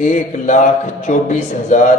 1,24,000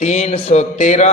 313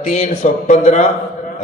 315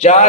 4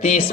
30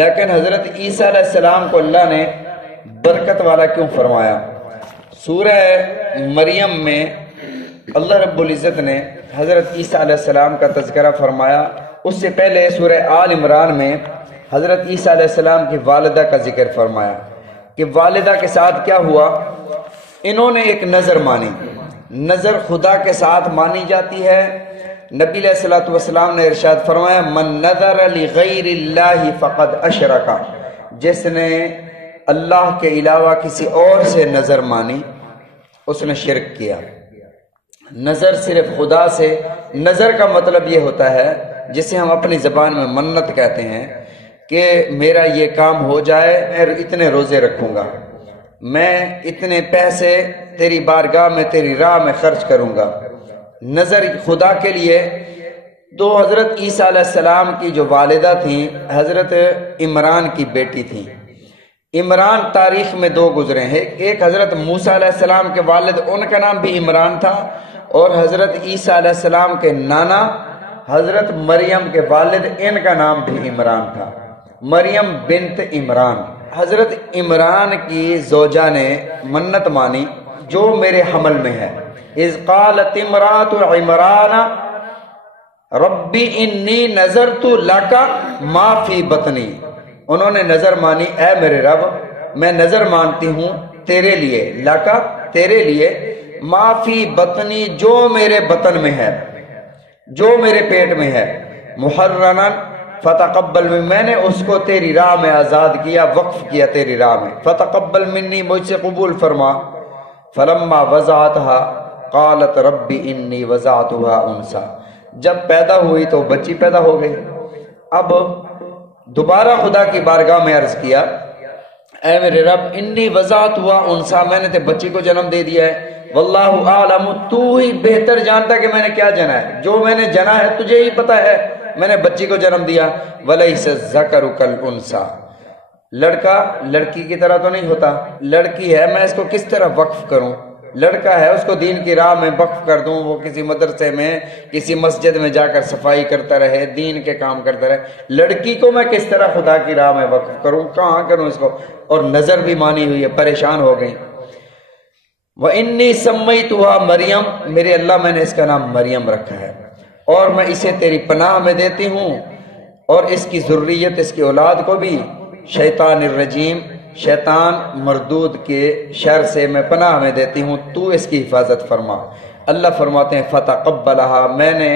لیکن حضرت عیسیٰ علیہ السلام کو اللہ نے برکت والا کیوں فرمایا؟ سورہ مریم میں اللہ رب العزت نے حضرت عیسیٰ علیہ السلام کا تذکرہ فرمایا، اس سے پہلے سورہ آل عمران میں حضرت عیسیٰ علیہ السلام کی والدہ کا ذکر فرمایا کہ والدہ کے ساتھ کیا ہوا۔ انہوں نے ایک نظر مانی، نظر خدا کے ساتھ مانی جاتی ہے۔ نبی علیہ الصلوۃ والسلام نے ارشاد فرمایا من نظر لغیر اللہ فقد اشرک، جس نے اللہ کے علاوہ کسی اور سے نظر مانی اس نے شرک کیا۔ نظر صرف خدا سے، نظر کا مطلب یہ ہوتا ہے جسے ہم اپنی زبان میں منت کہتے ہیں کہ میرا یہ کام ہو جائے، میں اتنے روزے رکھوں گا، میں اتنے پیسے تیری بارگاہ میں تیری راہ میں خرچ کروں گا۔ نظر خدا کے لیے۔ تو حضرت عیسیٰ علیہ السلام کی جو والدہ تھیں حضرت عمران کی بیٹی تھیں۔ عمران تاریخ میں دو گزرے ہیں، ایک حضرت موسیٰ علیہ السلام کے والد، ان کا نام بھی عمران تھا، اور حضرت عیسیٰ علیہ السلام کے نانا حضرت مریم کے والد، ان کا نام بھی عمران تھا، مریم بنت عمران۔ حضرت عمران کی زوجہ نے منت مانی جو میرے حمل میں ہے، اذ قالت امرأۃ عمران ربی انی نذرت لک ما فی بطنی، انہوں نے نظر مانی اے میرے رب میں نظر مانتی ہوں تیرے لیے، لکا تیرے لیے، ما فی بطنی جو میرے بطن میں ہے، جو میرے پیٹ میں ہے، محررا فتقبل منی، میں نے اس کو تیری راہ میں آزاد کیا، وقف کیا تیری راہ میں، فتقبل منی مجھ سے قبول فرما۔ فلما وضعتها قالت ربی انی وضعتها انثی، جب پیدا ہوئی تو بچی پیدا ہو گئی۔ اب دوبارہ خدا کی بارگاہ میں عرض کیا اے میرے رب انی وضعتها انثی، میں نے تے بچی کو جنم دے دیا ہے، واللہ اعلم، تو ہی بہتر جانتا کہ میں نے کیا جنا ہے، جو میں نے جنا ہے تجھے ہی پتا ہے، میں نے بچی کو جنم دیا۔ ولیس الذکر کالانثی، لڑکا لڑکی کی طرح تو نہیں ہوتا، لڑکی ہے میں اس کو کس طرح وقف کروں، لڑکا ہے اس کو دین کی راہ میں وقف کر دوں، وہ کسی مدرسے میں کسی مسجد میں جا کر صفائی کرتا رہے، دین کے کام کرتا رہے، لڑکی کو میں کس طرح خدا کی راہ میں وقف کروں، کہاں کروں اس کو، اور نظر بھی مانی ہوئی ہے، پریشان ہو گئی۔ وَإِنِّي سَمَّيْتُهَا مریم، میرے اللہ میں نے اس کا نام مریم رکھا ہے، اور میں اسے تیری پناہ میں دیتی ہوں، اور اس کی ذریت، اس کی اولاد کو بھی شیطان الرجیم، شیطان مردود کے شر سے میں پناہ میں دیتی ہوں، تو اس کی حفاظت فرما۔ اللہ فرماتے ہیں فتقبلها، میں نے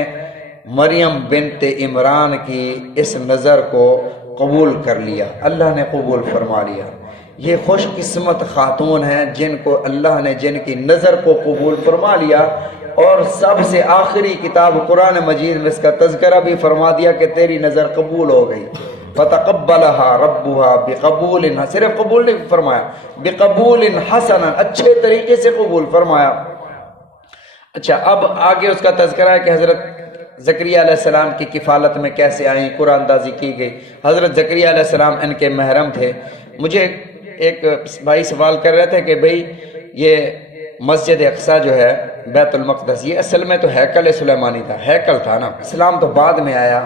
مریم بنت عمران کی اس نظر کو قبول کر لیا، اللہ نے قبول فرما لیا۔ یہ خوش قسمت خاتون ہیں جن کو اللہ نے جن کی نظر کو قبول فرما لیا، اور سب سے آخری کتاب قرآن مجید میں اس کا تذکرہ بھی فرما دیا کہ تیری نظر قبول ہو گئی۔ فتقبلها ربها بقبول، صرف قبول نہیں فرمایا، بقبول حسن، اچھے طریقے سے قبول فرمایا۔ اچھا اب آگے اس کا تذکرہ ہے کہ حضرت زکریا علیہ السلام کی کفالت میں کیسے آئیں، قرآن اندازی کی گئی۔ حضرت زکریا علیہ السلام ان کے محرم تھے۔ مجھے ایک بھائی سوال کر رہے تھے کہ بھئی یہ مسجد اقصی جو ہے بیت المقدس، یہ اصل میں تو ہیکل سلیمانی تھا، ہیکل تھا نا، اسلام تو بعد میں آیا،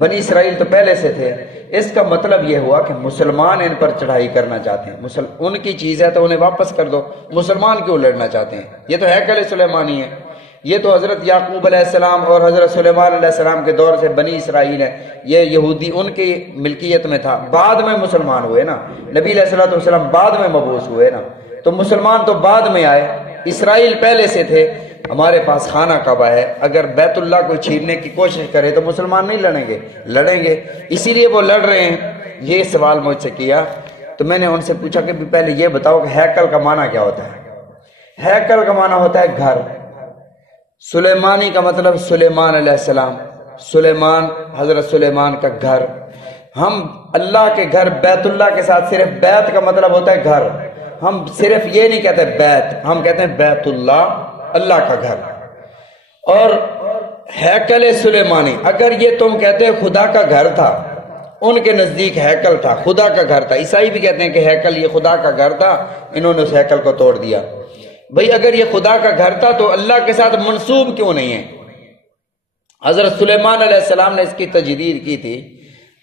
بنی اسرائیل تو پہلے سے تھے۔ اس کا مطلب یہ ہوا کہ مسلمان ان پر چڑھائی کرنا چاہتے ہیں، ان کی چیز ہے تو انہیں واپس کر دو، مسلمان کیوں لڑنا چاہتے ہیں؟ یہ تو ہیکل سلیمانی ہے، یہ تو حضرت یعقوب علیہ السلام اور حضرت سلیمان علیہ السلام کے دور سے بنی اسرائیل ہے، یہ یہودی ان کی ملکیت میں تھا، بعد میں مسلمان ہوئے نا، نبی علیہ الصلوۃ والسلام بعد میں مبعوث ہوئے نا، تو مسلمان تو بعد میں آئے، اسرائیل پہلے سے تھے۔ ہمارے پاس خانہ کعبہ ہے، اگر بیت اللہ کو چھیننے کی کوشش کرے تو مسلمان نہیں لڑیں گے، لڑیں گے، اسی لیے وہ لڑ رہے ہیں۔ یہ سوال مجھ سے کیا تو میں نے ان سے پوچھا کہ پہلے یہ بتاؤ کہ ہیکل کا معنی کیا ہوتا ہے؟ ہیکل کا معنی ہوتا ہے گھر، سلیمانی کا مطلب سلیمان علیہ السلام، سلیمان حضرت سلیمان کا گھر۔ ہم اللہ کے گھر بیت اللہ کے ساتھ، صرف بیت کا مطلب ہوتا ہے گھر، ہم صرف یہ نہیں کہتے بیت، ہم کہتے ہیں بیت اللہ، اللہ کا گھر۔ اور ہیکل سلیمانی، اگر یہ تم کہتے خدا کا گھر تھا، ان کے نزدیک ہیکل تھا، خدا کا گھر تھا، عیسائی بھی کہتے ہیں کہ ہیکل یہ خدا کا گھر تھا، انہوں نے اس ہیکل کو توڑ دیا۔ بھئی اگر یہ خدا کا گھر تھا تو اللہ کے ساتھ منسوب کیوں نہیں ہے؟ حضرت سلیمان علیہ السلام نے اس کی تجدید کی تھی،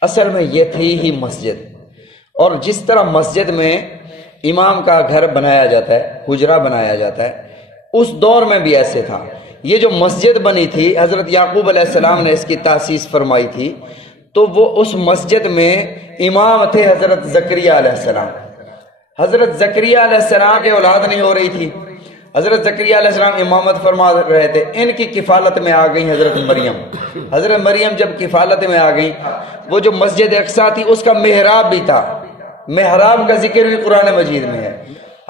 اصل میں یہ تھی ہی مسجد، اور جس طرح مسجد میں امام کا گھر بنایا جاتا ہے، حجرہ بنایا جاتا ہے، اس دور میں بھی ایسے تھا۔ یہ جو مسجد بنی تھی حضرت یعقوب علیہ السلام نے اس کی تاسیس فرمائی تھی، تو وہ اس مسجد میں امام تھے حضرت زکریا علیہ السلام۔ حضرت زکریا علیہ السلام کی اولاد نہیں ہو رہی تھی، حضرت زکریا علیہ السلام امامت فرما رہے تھے، ان کی کفالت میں آ گئی حضرت مریم۔ حضرت مریم جب کفالت میں آ گئی، وہ جو مسجد اقصی تھی اس کا محراب بھی تھا، محراب کا ذکر بھی قرآن مجید میں ہے۔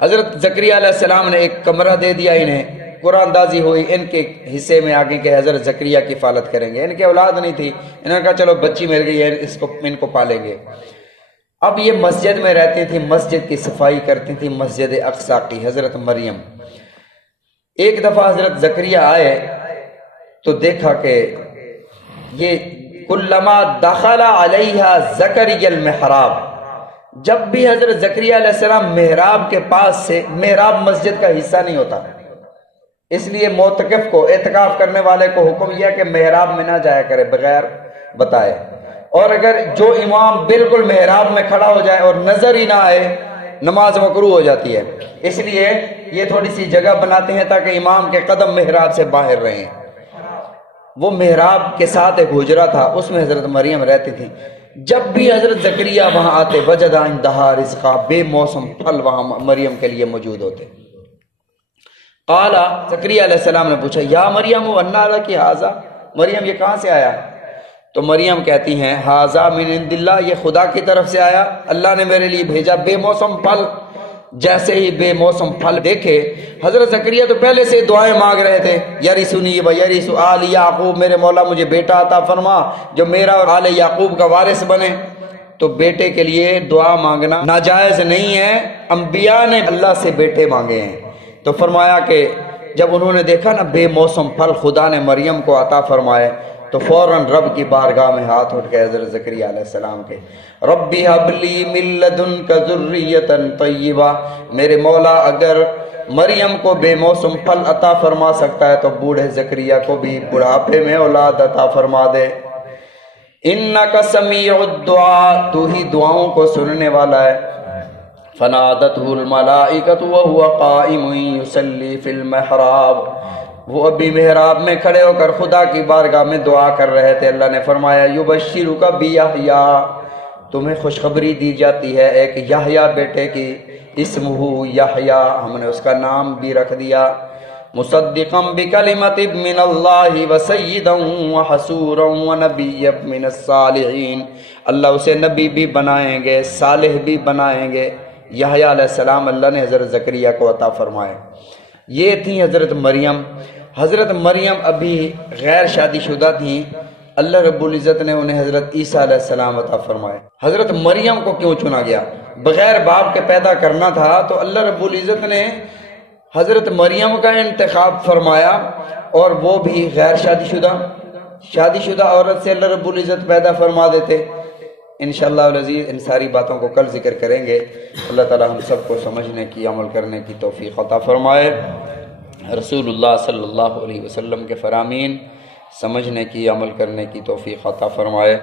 حضرت زکریا علیہ السلام نے ایک کمرہ دے دیا انہیں، قرآن دازی ہوئی، ان کے حصے میں آگے کہ حضرت زکریا کفالت کریں گے۔ ان کے اولاد نہیں تھی، انہوں نے کہا چلو بچی مل گئی ہے، ان کو پالیں گے۔ اب یہ مسجد میں رہتی تھی، مسجد کی صفائی کرتی تھی، مسجد اقصی کی حضرت مریم۔ ایک دفعہ حضرت زکریا آئے تو دیکھا کہ یہ کلما دخل علیہا زکریا المحراب، جب بھی حضرت زکریا علیہ السلام محراب کے پاس سے، محراب مسجد کا حصہ نہیں ہوتا، اس لیے معتکف کو، اعتکاف کرنے والے کو حکم یہ کہ محراب میں نہ جایا کرے بغیر بتائے، اور اگر جو امام بالکل محراب میں کھڑا ہو جائے اور نظر ہی نہ آئے نماز مکروہ ہو جاتی ہے، اس لیے یہ تھوڑی سی جگہ بناتے ہیں تاکہ امام کے قدم محراب سے باہر رہیں۔ وہ محراب کے ساتھ ایک حجرہ تھا، اس میں حضرت مریم رہتی تھی۔ جب بھی حضرت زکریا وہاں آتے وجد عندہا رزقا، بے موسم پھل وہاں مریم کے لیے موجود ہوتے۔ قال، زکریا علیہ السلام نے پوچھا یا مریم انا لکی ھذا، مریم یہ کہاں سے آیا؟ تو مریم کہتی ہیں ھذا من عند اللہ، یہ خدا کی طرف سے آیا، اللہ نے میرے لیے بھیجا بے موسم پھل۔ جیسے ہی بے موسم پھل دیکھے، حضرت زکریا تو پہلے سے دعائیں مانگ رہے تھے، یرثنی و یرث آل یعقوب، میرے مولا مجھے بیٹا عطا فرما جو میرا اور آل یعقوب کا وارث بنے۔ تو بیٹے کے لیے دعا مانگنا ناجائز نہیں ہے، انبیاء نے اللہ سے بیٹے مانگے ہیں۔ تو فرمایا کہ جب انہوں نے دیکھا نا بے موسم پھل خدا نے مریم کو عطا فرمائے، تو فوراً رب کی بارگاہ میں ہاتھ اٹھ گئے حضرت زکریا علیہ السلام کے، ربی حب لی من لدنک ذریۃ طیبہ، میرے مولا اگر مریم کو بے موسم پھل عطا فرما سکتا ہے تو بوڑھے زکریا کو بھی بڑھاپے میں اولاد عطا فرما دے۔ انک سمیع الدعاء، تو ہی دعاؤں کو سننے والا ہے۔ فنادته الملائکۃ وهو قائم یصلی فی المحراب، وہ ابھی محراب میں کھڑے ہو کر خدا کی بارگاہ میں دعا کر رہے تھے۔ اللہ نے فرمایا یبشرک بیحییٰ، تمہیں خوشخبری دی جاتی ہے ایک یحییٰ بیٹے کی، اسمہ یحییٰ، ہم نے اس کا نام بھی رکھ دیا، مصدقا بکلمۃ من اللہ وسیدا وحسورا ونبیا من الصالحین، اللہ اسے نبی بھی بنائیں گے، صالح بھی بنائیں گے۔ یحییٰ علیہ السلام اللہ نے حضرت زکریا کو عطا فرمائے۔ یہ تھی حضرت مریم۔ حضرت مریم ابھی غیر شادی شدہ تھیں، اللہ رب العزت نے انہیں حضرت عیسیٰ علیہ السلام عطا فرمائے۔ حضرت مریم کو کیوں چنا گیا؟ بغیر باپ کے پیدا کرنا تھا، تو اللہ رب العزت نے حضرت مریم کا انتخاب فرمایا، اور وہ بھی غیر شادی شدہ، شادی شدہ عورت سے اللہ رب العزت پیدا فرما دیتے۔ انشاءاللہ العزیز ان ساری باتوں کو کل ذکر کریں گے۔ اللہ تعالی ہم سب کو سمجھنے کی، عمل کرنے کی توفیق عطا فرمائے۔ رسول اللہ صلی اللہ علیہ وسلم کے فرامین سمجھنے کی، عمل کرنے کی توفیق عطا فرمائے۔